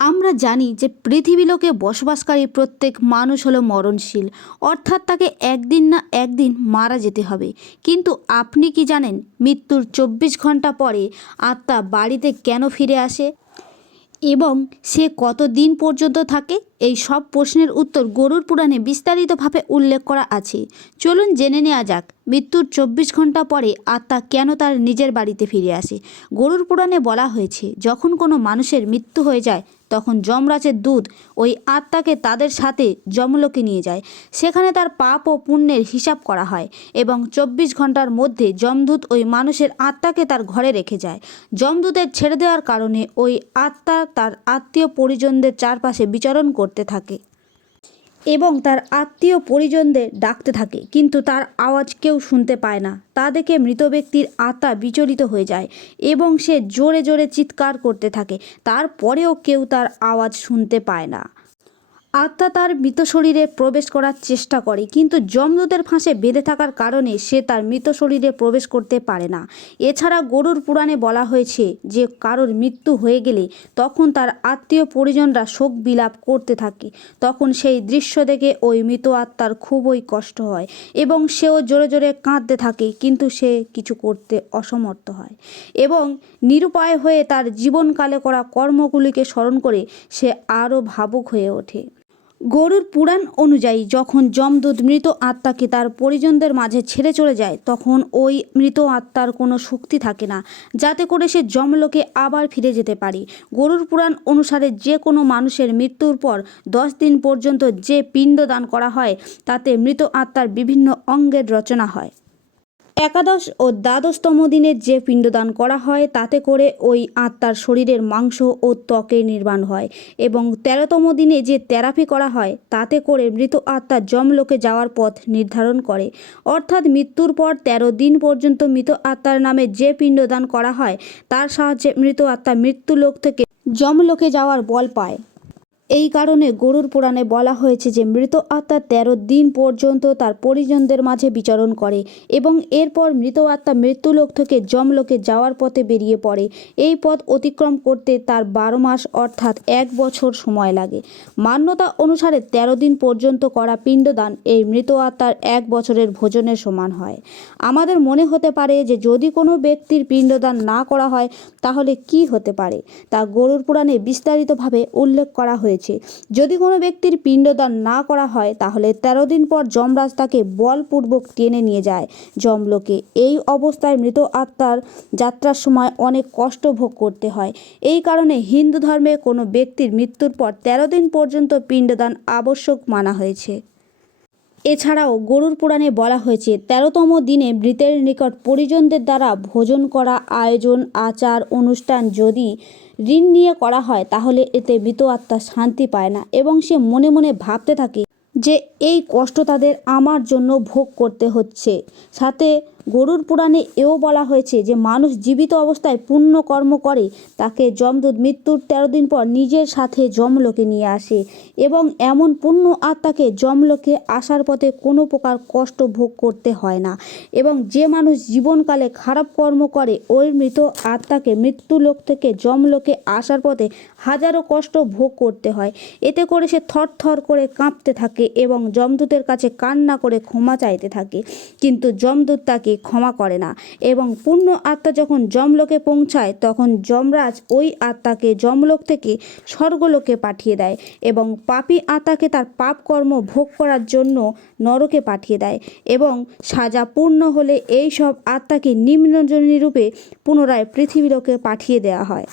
আমরা জানি যে পৃথিবীলোকে বসবাসকারী প্রত্যেক মানুষ হলো মরণশীল, অর্থাৎ তাকে একদিন না একদিন মারা যেতে হবে। কিন্তু আপনি কি জানেন মৃত্যুর 24 ঘন্টা পরে আত্মা বাড়িতে কেন ফিরে আসে এবং সে কত দিন পর্যন্ত থাকে? এই সব প্রশ্নের উত্তর গরুড় পুরাণে বিস্তারিতভাবে উল্লেখ করা আছে। চলুন জেনে নেওয়া যাক মৃত্যুর 24 ঘন্টা পরে আত্মা কেন তার নিজের বাড়িতে ফিরে আসে। গরুড় পুরাণে বলা হয়েছে, যখন কোনো মানুষের মৃত্যু হয়ে যায় তখন যমরাজের দূত ওই আত্মাকে তাদের সাথে যমলোকে নিয়ে যায়। সেখানে তার পাপ ও পুণ্যের হিসাব করা হয় এবং 24 ঘন্টার মধ্যে যমদূত ওই মানুষের আত্মাকে তার ঘরে রেখে যায়। যমদূতের ছেড়ে দেওয়ার কারণে ওই আত্মা তার আত্মীয় পরিজনদের চারপাশে বিচরণ করতে থাকে এবং তার আত্মীয় পরিজনদের ডাকতে থাকে, কিন্তু তার আওয়াজ কেউ শুনতে পায় না। তা দেখে মৃত ব্যক্তির আত্মা বিচলিত হয়ে যায় এবং সে জোরে জোরে চিৎকার করতে থাকে। তারপরেও কেউ তার আওয়াজ শুনতে পায় না। আত্মা তার মৃত শরীরে প্রবেশ করার চেষ্টা করে, কিন্তু যমদূতের ফাঁসে বেঁধে থাকার কারণে সে তার মৃত শরীরে প্রবেশ করতে পারে না। এছাড়া গরুড় পুরাণে বলা হয়েছে যে কারোর মৃত্যু হয়ে গেলে তখন তার আত্মীয় পরিজনরা শোক বিলাপ করতে থাকে। তখন সেই দৃশ্য দেখে ওই মৃত আত্মার খুবই কষ্ট হয় এবং সেও জোরে জোরে কাঁদতে থাকে, কিন্তু সে কিছু করতে অসমর্থ হয় এবং নিরুপায় হয়ে তার জীবনকালে করা কর্মগুলিকে স্মরণ করে সে আরও ভাবুক হয়ে ওঠে। গরুড় পুরাণ অনুযায়ী যখন যমদূত মৃত আত্মাকে তার পরিজনদের মাঝে ছেড়ে চলে যায়, তখন ওই মৃত আত্মার কোনো শক্তি থাকে না যাতে করে সে যমলোকে আবার ফিরে যেতে পারে। গরুড় পুরাণ অনুসারে যে কোনো মানুষের মৃত্যুর পর 10 দিন পর্যন্ত যে পিণ্ড দান করা হয় তাতে মৃত আত্মার বিভিন্ন অঙ্গের রচনা হয়। একাদশ ও দ্বাদশতম দিনে যে পিণ্ডদান করা হয় তাতে করে ওই আত্মার শরীরের মাংস ও ত্বকের নির্মাণ হয় এবং 13তম দিনে যে থেরাপি করা হয় তাতে করে মৃত আত্মা যমলোকে যাওয়ার পথ নির্ধারণ করে। অর্থাৎ মৃত্যুর পর 13 দিন পর্যন্ত মৃত আত্মার নামে যে পিণ্ডদান করা হয় তার সাহায্যে মৃত আত্মা মৃত্যুলোক থেকে যমলোকে যাওয়ার বল পায়। এই কারণে গরুড় পুরাণে বলা হয়েছে যে মৃত আত্মা 13 দিন পর্যন্ত তার পরিজনদের মাঝে বিচরণ করে এবং এরপর মৃত আত্মা মৃত্যুলোক থেকে যমলোকে যাওয়ার পথে বেরিয়ে পড়ে। এই পথ অতিক্রম করতে তার 12 মাস অর্থাৎ 1 বছর সময় লাগে। মান্যতা অনুসারে 13 দিন পর্যন্ত করা পিণ্ডদান এই মৃত আত্মার 1 বছরের ভোজনের সমান হয়। আমাদের মনে হতে পারে যে যদি কোনো ব্যক্তির পিণ্ডদান না করা হয় তাহলে কি হতে পারে, তা গরুড় পুরাণে বিস্তারিতভাবে উল্লেখ করা হয়েছে। যদি কোনো ব্যক্তির পিণ্ডদান না করা হয় তাহলে 13 দিন পর যমরাজ তাকে বলপূর্বক টেনে নিয়ে যায় যমলোকে। এই অবস্থায় মৃত আত্মার যাত্রার সময় অনেক কষ্ট ভোগ করতে হয়। এই কারণে হিন্দু ধর্মে কোনো ব্যক্তির মৃত্যুর পর 13 দিন পর্যন্ত পিণ্ডদান আবশ্যক মানা হয়েছে। এছাড়াও গরুড় পুরাণে বলা হয়েছে 13তম দিনে মৃতের নিকট পরিজনদের দ্বারা ভোজন করা আয়োজন আচার অনুষ্ঠান যদি ঋণ নিয়ে করা হয় তাহলে এতে মৃত আত্মা শান্তি পায় না এবং সে মনে মনে ভাবতে থাকে যে এই কষ্ট তাদের আমার জন্য ভোগ করতে হচ্ছে। সাথে গরুড় পুরাণে এও বলা হয়েছে যে মানুষ জীবিত অবস্থায় পুণ্য কর্ম করে তাকে যমদূত মৃত্যুর 13 দিন পর নিজের সাথে যমলোকে নিয়ে আসে এবং এমন পুণ্য আত্মাকে যমলোকে আসার পথে কোনো প্রকার কষ্ট ভোগ করতে হয় না এবং যে মানুষ জীবনকালে খারাপ কর্ম করে ওই মৃত আত্মাকে মৃত্যুলোক থেকে যমলোকে আসার পথে হাজারো কষ্ট ভোগ করতে হয়। এতে করে সে থরথর করে কাঁপতে থাকে এবং যমদূতের কাছে কান্না করে ক্ষমা চাইতে থাকে, কিন্তু যমদূত তাকে ক্ষমা করে না এবং পূর্ণ আত্মা যখন যমলোকে পৌঁছায় তখন যমরাজ ওই আত্মাকে যমলোক থেকে স্বর্গলোকে পাঠিয়ে দেয় এবং পাপী আত্মাকে তার পাপ কর্ম ভোগ করার জন্য নরকে পাঠিয়ে দেয় এবং সাজা পূর্ণ হলে এই সব আত্মাকে নিম্নজনী রূপে পুনরায় পৃথিবীলোকে পাঠিয়ে দেওয়া হয়।